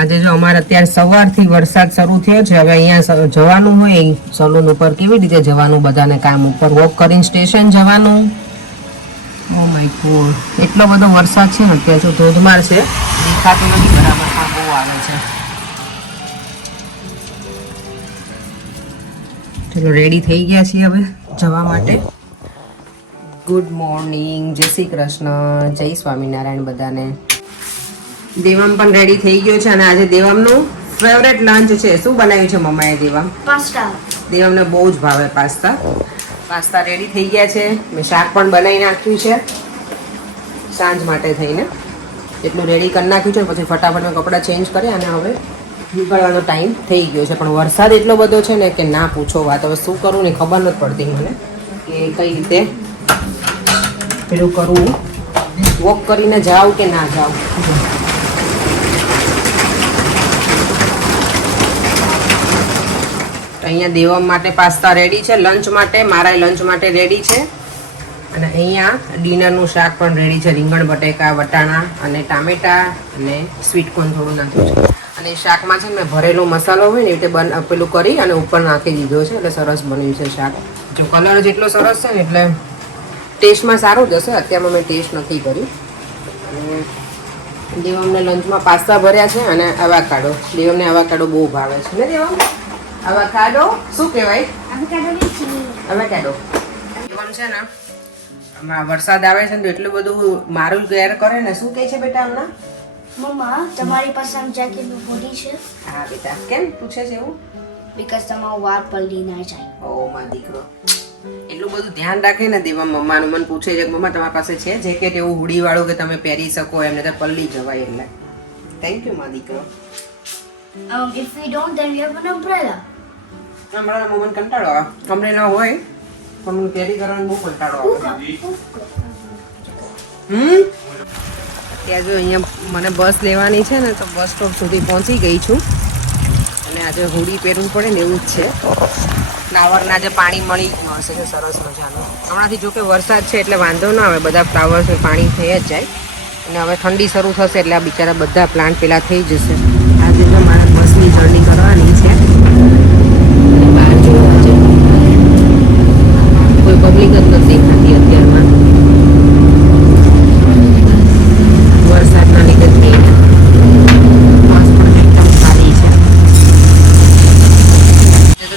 આજે જો અમારે અત્યારે સવારથી વરસાદ શરૂ થયો છે. હવે અહીંયા જવાનું હોય સલૂન ઉપર કેવી રીતે જવાનું, બધાને કામ ઉપર વોક કરીને સ્ટેશન જવાનું. ઓ માય ગોડ, એટલો બધો વરસાદ છે ને અત્યારે, જો ધોધમાર છે, દેખાતું નથી બરાબર, પણ બહુ આવે છે. ચલો રેડી થઈ ગયા છીએ હવે જવા માટે. ગુડ મોર્નિંગ, જય શ્રી કૃષ્ણ, જય સ્વામિનારાયણ બધાને. દેવામ પણ રેડી થઈ ગયો છે અને આજે દેવામનું ફેવરેટ લંચ છે. શું બનાવ્યું છે મમ્માએ? દેવામ પાસ્તા. દેવામને બહુ જ ભાવે પાસ્તા. પાસ્તા રેડી થઈ ગયા છે. મેં શાક પણ બનાવી નાખ્યું છે સાંજ માટે થઈને. એટલું રેડી કરી નાખ્યું છે. પછી ફટાફટ મેં કપડાં ચેન્જ કર્યા અને હવે નીકળવાનો ટાઈમ થઈ ગયો છે. પણ વરસાદ એટલો બધો છે ને કે ના પૂછો વાત. હવે શું કરું ને ખબર નથી પડતી મને કે કઈ રીતે પેલું કરવું, વોક કરીને જાઉં કે ના જાઉં. અહીંયા દેવા માટે પાસ્તા રેડી છે, લંચ માટે, મારા લંચ માટે રેડી છે. અને અહીંયા ડિનરનું શાક પણ રેડી છે. રીંગણ બટેકા, વટાણા અને ટામેટા અને સ્વીટ કોર્ન થોડું નાખ્યું છે. અને શાકમાં છે ને મેં ભરેલો મસાલો હોય ને એ રીતે પેલું કરી અને ઉપર નાખી દીધો છે, એટલે સરસ બન્યું છે શાક. જો કલર જેટલો સરસ છે ને એટલે ટેસ્ટમાં સારું જશે. અત્યારમાં મેં ટેસ્ટ નથી કરી. અને દેવમને લંચમાં પાસ્તા ભર્યા છે અને અવાકાડો. દેવમને અવાકાડો બહુ ભાવે છે ને દેવમ? અવાકાડો શું કહેવાય? અવાકાડો. દેવમ છે ને હમણાં વરસાદ આવે છે ને તો એટલું બધું મારું કેર કરે ને. શું કહે છે બેટા હમણાં? મમ્મા, તમારી પાસે આમ જેકેટનું હોડી છે? હા બેટા. કેમ પૂછે છે એવું? બીકોઝ તમારો વાર પલળી ના જાય. ઓ મારો દીકરો એટલું બધું ધ્યાન રાખે ને દેવા. મમ્માનું મને પૂછે છે કે મમ્મા તમારી પાસે છે જેકેટ એવું હુડી વાળું કે તમે પહેરી શકો એમને તો પલ્લી જવાય. એટલે થેન્ક યુ મારો દીકરો. If we don't, then we have an umbrella. હમણાં મને કંટાળો આવે. અમરેલા હોય પણ મને કેરી કરવાનો બહુ કંટાળો આવે. ત્યાં જો અહીંયા મને બસ લેવાની છે ને તો બસ સ્ટોપ સુધી પહોંચી ગઈ છું. અને આજે હુડી પહેરવું પડે ને એવું જ છે. ફ્લાવરના જે પાણી મળી ગયું હશે સરસ મજાનું. હમણાંથી જો કે વરસાદ છે એટલે વાંધો ના આવે, બધા ફ્લાવર્સ પાણી થઈ જ જાય. અને હવે ઠંડી શરૂ થશે એટલે આ બિચારા બધા પ્લાન્ટ પેલા થઈ જશે. આજે જો મારે બસની જર્ની કરવાની છે. બહાર જોવા છે કોઈ પબ્લિક જ નથી દેખાતી અત્યારમાં. વરસાદના લીધે બસ પણ એકદમ ખાલી છે.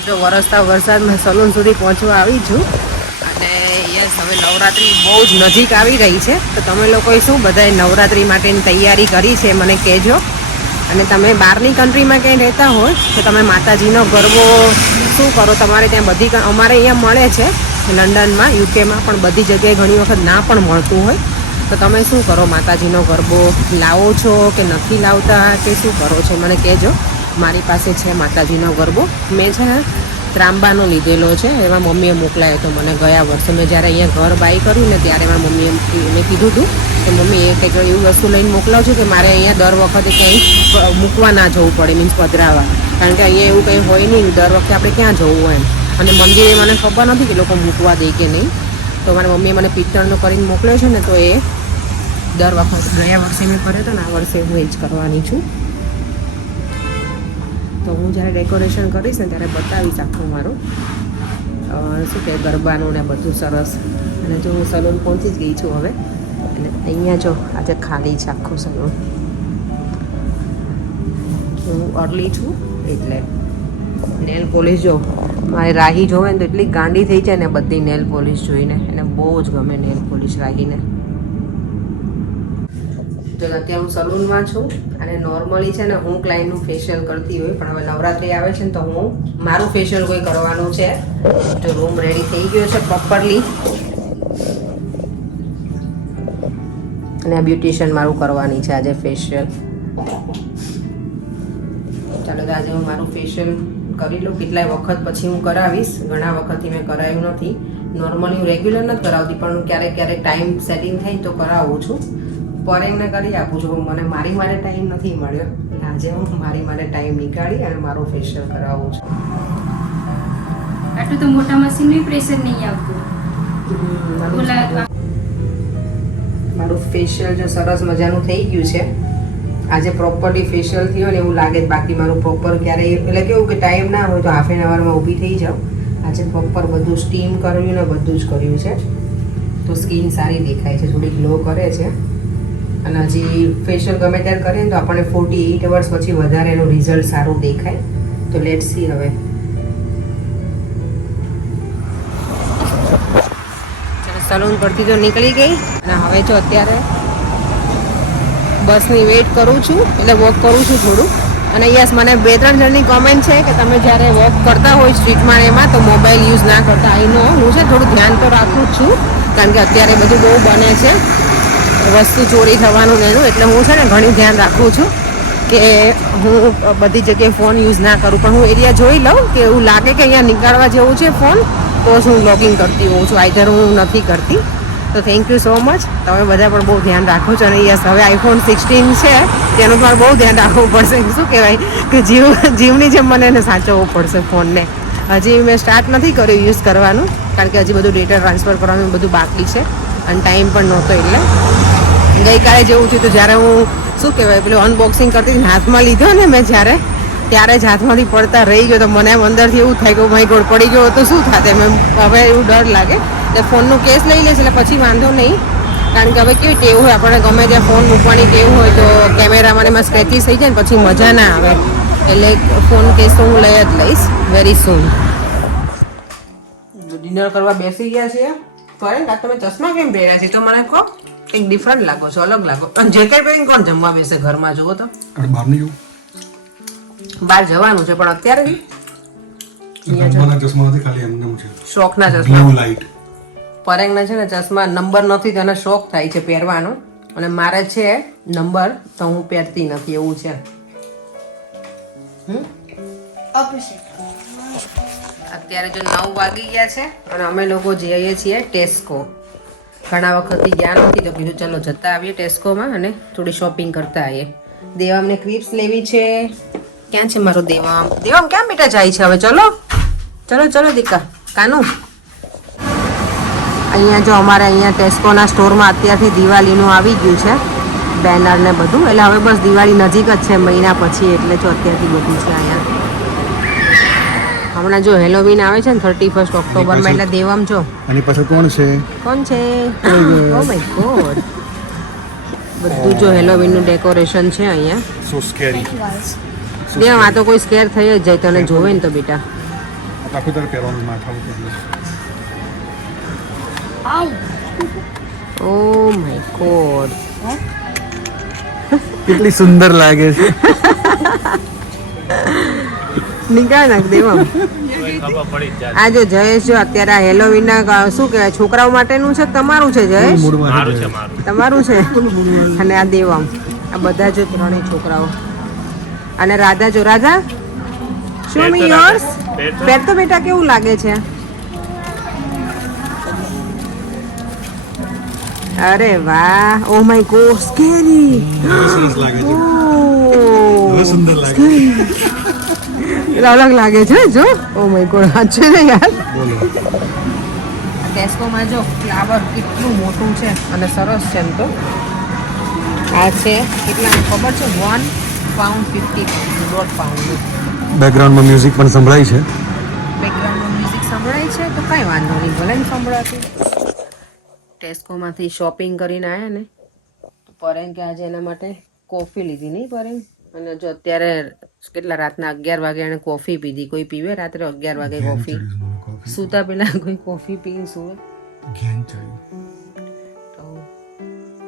જો વરસતા વરસાદમાં સલૂન સુધી પહોંચવા આવી છું. અને યસ, હવે નવરાત્રી બહુ જ નજીક આવી રહી છે. તો તમે લોકોએ શું બધાએ નવરાત્રી માટેની તૈયારી કરી છે મને કહેજો. અને તમે બહારની કન્ટ્રીમાં ક્યાંય રહેતા હોય તો તમે માતાજીનો ગરબો શું કરો? તમારે ત્યાં બધી અમારે અહીંયા મળે છે લંડનમાં, યુકેમાં પણ બધી જગ્યાએ ઘણી વખત ના પણ મળતું હોય. તો તમે શું કરો? માતાજીનો ગરબો લાવો છો કે નથી લાવતા કે શું કરો છો મને કહેજો. મારી પાસે છે માતાજીનો ગરબો. મેં છે ને ત્રાંબાનો લીધેલો છે. એમાં મમ્મીએ મોકલાયો હતો મને ગયા વર્ષે. મેં જ્યારે અહીંયા ઘર બાય કર્યું ને ત્યારે એમાં મમ્મીએ મેં કીધું હતું કે મમ્મી એ કંઈક એવું વસ્તુ લઈને મોકલાવજો કે મારે અહીંયા દર વખતે ક્યાંય મૂકવા ના જવું પડે, મીન્સ પધરાવા. કારણ કે અહીંયા એવું કંઈ હોય નહીં, દર વખતે આપણે ક્યાં જવું હોય એમ. અને મંદિરે મને ખબર નથી કે લોકો મૂકવા દે કે નહીં. તો મારી મમ્મીએ મને પિત્તળનો કરીને મોકલ્યો છે ને તો એ દર વખત ગયા વર્ષે મેં કર્યો હતો ને આ વર્ષે હું એ જ કરવાની છું. તો હું જ્યારે ડેકોરેશન કરીશ ને ત્યારે બતાવીશ આખું મારું શું કહે ગરબાનું ને બધું સરસ. અને જો હું સલૂન પહોંચી જ ગઈ છું હવે. અને અહીંયા જો આજે ખાલી છે આખું સલૂન. હું અર્લી છું એટલે નેલ પોલિશ જો મારે રાહી જોવે ને તો એટલી ગાંડી થઈ જાય ને બધી નેલ પોલિશ જોઈને. એને બહુ જ ગમે નેલ પોલિશ રાહીને. તો અત્યારે હું સલૂનમાં છું અને નોર્મલી છે ને હું ક્લાયન્ટનું ફેશિયલ કરતી હોય, પણ હવે નવરાત્રી આવે છે ને તો હું મારું ફેશિયલ કોઈ કરવાનું છે. તો રૂમ રેડી થઈ ગયો છે પ્રોપરલી. અને આ બ્યુટિશિયન મારું કરવાની છે આજે ફેશિયલ. ચાલો તો આજે હું મારું ફેશિયલ કરી લઉં. કેટલાય વખત પછી હું કરાવીશ. ઘણા વખતથી મેં કરાવ્યું નથી. નોર્મલી હું રેગ્યુલર નથી કરાવતી પણ ક્યારેક ક્યારેક ટાઈમ સેટિંગ થાય તો કરાવું છું. પરેંગને કરી આપું છું. મને મારી માટે ટાઈમ નથી મળ્યો. આજે હું મારી માટે ટાઈમ નીકાળી અને મારું ફેશિયલ કરાવું છું. આટલું તો મોટા મશીનનું પ્રેશર નહીં આવતું. મારું ફેશિયલ જો સરસ મજાનું થઈ ગયું છે. આજે પ્રોપરલી ફેશિયલ થયો ને એવું લાગે જ, બાકી મારું પ્રોપર ક્યારેય એટલે કેવું કે ટાઈમ ના હોય તો હાફ એન અવરમાં ઊભી થઈ જાઉં. આજે પ્રોપર બધું સ્ટીમ કર્યું ને બધું જ કર્યું છે, તો સ્કિન સારી દેખાય છે, થોડી ગ્લો કરે છે. અને હજી ફેશિયલ ગમે ત્યારે કરીએ ને તો આપણને 48 અવર્સ પછી વધારે એનું રિઝલ્ટ સારું દેખાય. તો લેટ્સ સી હવે. સલૂન પરથી તો નીકળી ગઈ અને હવે જો અત્યારે બસની વેઇટ કરું છું, એટલે વોક કરું છું થોડું. અને યસ, મને 2-3 જણની કોમેન્ટ છે કે તમે જ્યારે વોક કરતા હોય સ્ટ્રીટમાં એમાં તો મોબાઈલ યુઝ ના કરતા. આઈ નો, હું છે થોડું ધ્યાન તો રાખું જ છું, કારણ કે અત્યારે બધું બહુ બને છે, વસ્તુ ચોરી થવાનું ને એનું, એટલે હું છે ને ઘણી ધ્યાન રાખું છું કે હું બધી જગ્યાએ ફોન યુઝ ના કરું. પણ હું એરિયા જોઈ લઉં કે એવું લાગે કે અહીંયા નીકાળવા જેવું છે ફોન, તો જ હું બ્લોગિંગ કરતી હોઉં છું, આઈધર હું નથી કરતી. તો થેન્ક યુ સો મચ, તમે બધા પણ બહુ ધ્યાન રાખો છો. અને યસ, હવે iPhone 16 છે તેનું પણ બહુ ધ્યાન રાખવું પડશે. શું કહેવાય કે જીવની જેમ મને એને સાચવવું પડશે ફોનને. હજી મેં સ્ટાર્ટ નથી કર્યું યુઝ કરવાનું, કારણ કે હજી બધું ડેટા ટ્રાન્સફર કરવાનું બધું બાકી છે અને ટાઈમ પણ નહોતો. એટલે ગઈકાલે જેવું થયું હતું જ્યારે હું શું કહેવાય પેલું અનબોક્સિંગ કરતી હતી, હાથમાં લીધો ને મેં જ્યારે, ત્યારે જ હાથમાંથી પડતા રહી ગયો. તો મને એમ અંદરથી એવું થાય કે માય ગોડ, પડી ગયો તો શું થાત એમ. હવે એવું ડર લાગે એટલે ફોનનું કેસ લઈ લે છે એટલે પછી વાંધો નહીં, કારણ કે હવે કેવી ટેવ હોય આપણને, ગમે ત્યાં ફોન મૂકવાની ટેવ હોય તો કેમેરામાં એમાં સ્ક્રેચીસ થઈ જાય ને પછી મજા ના આવે. એટલે ફોન કેસ તો હું લઈ જ લઈશ વેરી સૂન. ડિનર કરવા બેસી ગયા છીએ. ફરેન, તમે ચશ્મા કેમ પહેર્યા છે? તો મને કહો, એક ડિફરન્ટ લાગો છો, અલગ લાગો. અને જેકેટ પહેરીને કોણ જમવા બેસે ઘરમાં? જુઓ તો બહાર નહીં જવું, બહાર જવાનું છે પણ અત્યારે ચશ્માથી ખાલી એમને છે શોખના ચશ્મા. Blue light. પરેંગના છે ને ચશ્મા નંબર નથી, તેને શોખ થાય છે પહેરવાનો, અને મારે છે નંબર તો હું પહેરતી નથી, એવું છે. Opposite. અત્યારે જો 9 વાગી ગયા છે અને અમે લોકો જઈએ છીએ ટેસ્કો. ઘણા વખતથી ગયા નથી તો કીધું ચલો જતા આવીએ ટેસ્કોમાં અને થોડી શોપિંગ કરતા આવીએ. દેવામને ક્લિપ્સ લેવી છે. ક્યાં છે મારો દેવામ? દેવામ ક્યાં બેટા જાય છે હવે? ચલો ચલો ચલો દીકા કાનું. અહીંયા જો અમારે અહીંયા ટેસ્કોના સ્ટોરમાં અત્યારથી દિવાળીનું આવી ગયું છે બેનર ને બધું, એટલે હવે બસ દિવાળી નજીક જ છે મહિના પછી, એટલે જો અત્યારથી બધું છે અહીંયા. હમણાં જો હેલોવીન આવે છે ને 31 ઓક્ટોબરમાં, એટલે દેવામ જો આની પાછળ કોણ છે? કોણ છે? ઓ માય ગોડ, બધું જો હેલોવીનનું ડેકોરેશન છે અહીંયા. સો સ્કેરી. દેવામ આ તો કોઈ સ્કેર થઈ જ જાય તને જોવે ને તો બેટા. આખું તારે પહેરવાનું માથા ઉપર. ઓ માય ગોડ, કેટલી સુંદર લાગે છે. નીકળ નાખ દેવામ. આ જો જયેશ જો અત્યારે આ હેલોવીનના શું કહેવાય છોકરાઓ માટેનું છે, તમારું છે જયેશ? તમારું છે. અને આ દેવામ, આ બધા જો ત્રણેય છોકરાઓ. અને રાધા જો, રાધા શો મી યોર્સ. પહેર તો બેટા કેવું લાગે છે? અરે વાહ, ઓ માય ગોડ, સ્કેરી. સરસ લાગે છે. ઓહ, સુંદર લાગે છે. અલગ લાગે છે જો. ઓ માય ગોડ, સાચું ને યાર. બોલો. ટેસ્કોમાં જો ફ્લાવર કેટલું મોટું છે અને સરસ છે. એમ તો આ છે કેટલા ખબર છે? £1.50, £1.50. બેકગ્રાઉન્ડમાં મ્યુઝિક પણ સંભળાય છે. બેકગ્રાઉન્ડમાં મ્યુઝિક સંભળાય છે તો કાંઈ વાંધો નહીં, ભલે ને સંભળાતું. ટેસ્કોમાંથી શોપિંગ કરીને આવ્યા ને તો પરેંગ કે આજે એના માટે કોફી લીધી નહીં પરેંગ? અને જો અત્યારે કેટલા રાતના 11 વાગે એને કોફી પીધી. કોઈ પીવે રાત્રે 11 વાગે કોફી? સૂતા પેલા કોઈ કોફી પીને સુવે? તો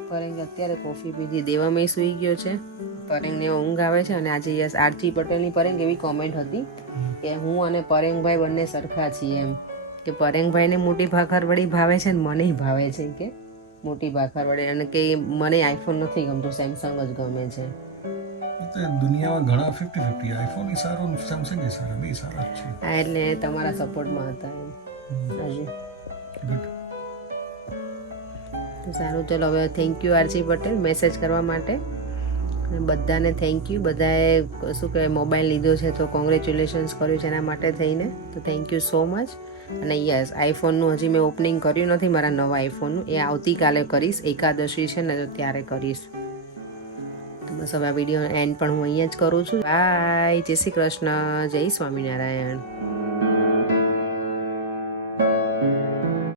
પરેંગ અત્યારે કોફી પીધી. દેવામાં સૂઈ ગયો છે, પરેંગને ઊંઘ આવે છે. અને આજે યસ આરજી પટેલની પરેંગ એવી કોમેન્ટ હતી કે હું અને પરેંગભાઈ બંને સરખા છીએ એમ, કે પરેંગભાઈને મોટી ભાખરવડી ભાવે છે ને મને ભાવે છે કે મોટી ભાખરવડી, અને કે મને આઈફોન નથી ગમતો, સેમસંગ જ ગમે છે. દુનિયામાં ઘણા 50-50, આઈફોન ઈ સારો ને સેમસંગ ઈ સારા, બે સારા જ છે. હા, એટલે તમારા સપોર્ટમાં હતા એમ આજે. તો સારું, ચલો હવે thank you R G Patel message કરવા માટે. અને બધાને થેન્ક યુ, બધાએ શું કહેવાય મોબાઈલ લીધો છે તો કોંગ્રેચ્યુલેશન્સ કર્યું છે એના માટે થઈને, તો થેન્ક યુ સો મચ. અને યસ, આઈફોનનું હજી મેં ઓપનિંગ કર્યું નથી, મારા નવા આઈફોનનું. એ આવતીકાલે કરીશ, એકાદશી છે ને તો ત્યારે કરીશ. તો બસ હવે આ વિડીયો એન્ડ પણ હું અહીંયા જ કરું છું. બાય, જય શ્રી કૃષ્ણ, જય સ્વામિનારાયણ.